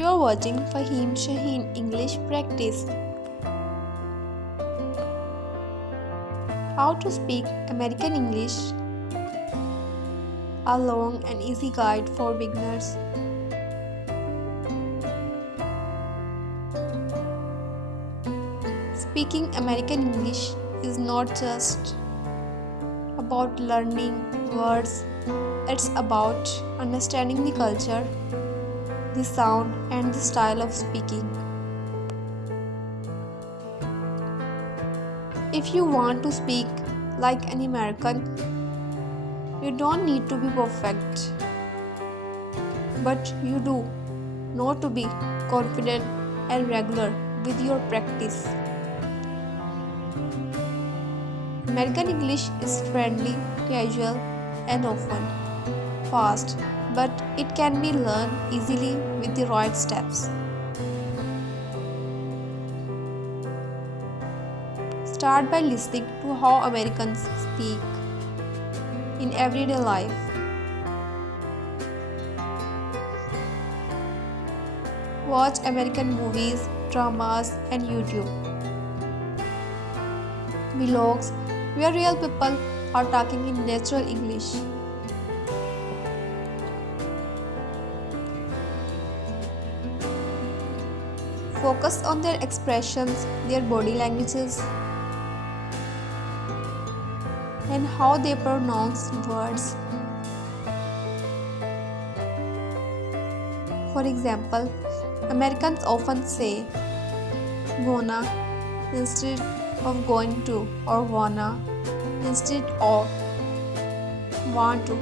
You are watching FaheemShaheen English Practice. How to speak American English, a long and easy guide for beginners. Speaking American English is not just about learning words, it's about understanding the culture, the sound, and the style of speaking. If you want to speak like an American, you don't need to be perfect, but you do know to be confident and regular with your practice. American English is friendly, casual, and often fast, but it can be learned easily with the right steps. Start by listening to how Americans speak in everyday life. Watch American movies, dramas, and YouTube vlogs where real people are talking in natural English. Focus on their expressions, their body languages, and how they pronounce words. For example, Americans often say gonna instead of going to, or wanna instead of want to.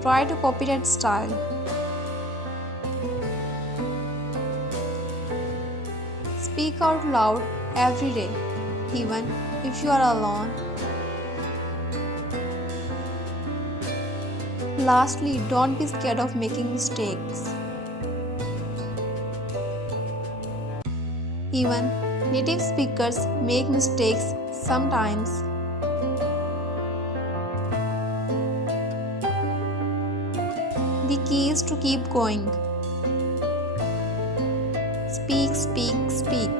Try to copy that style. Speak out loud every day, even if you are alone. Lastly, don't be scared of making mistakes. Even native speakers make mistakes sometimes. The key is to keep going. Speak, speak, speak.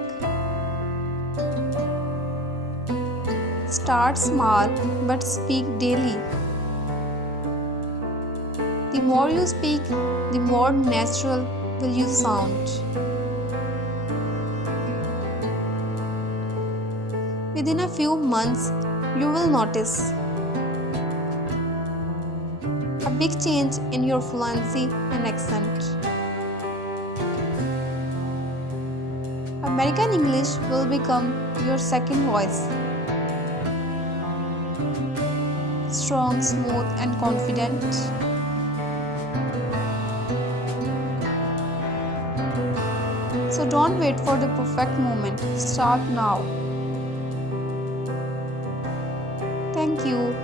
Start small but speak daily. The more you speak, the more natural will you sound. Within a few months, you will notice a big change in your fluency and accent. American English will become your second voice. Strong, smooth, and confident. So don't wait for the perfect moment. Start now. Thank you.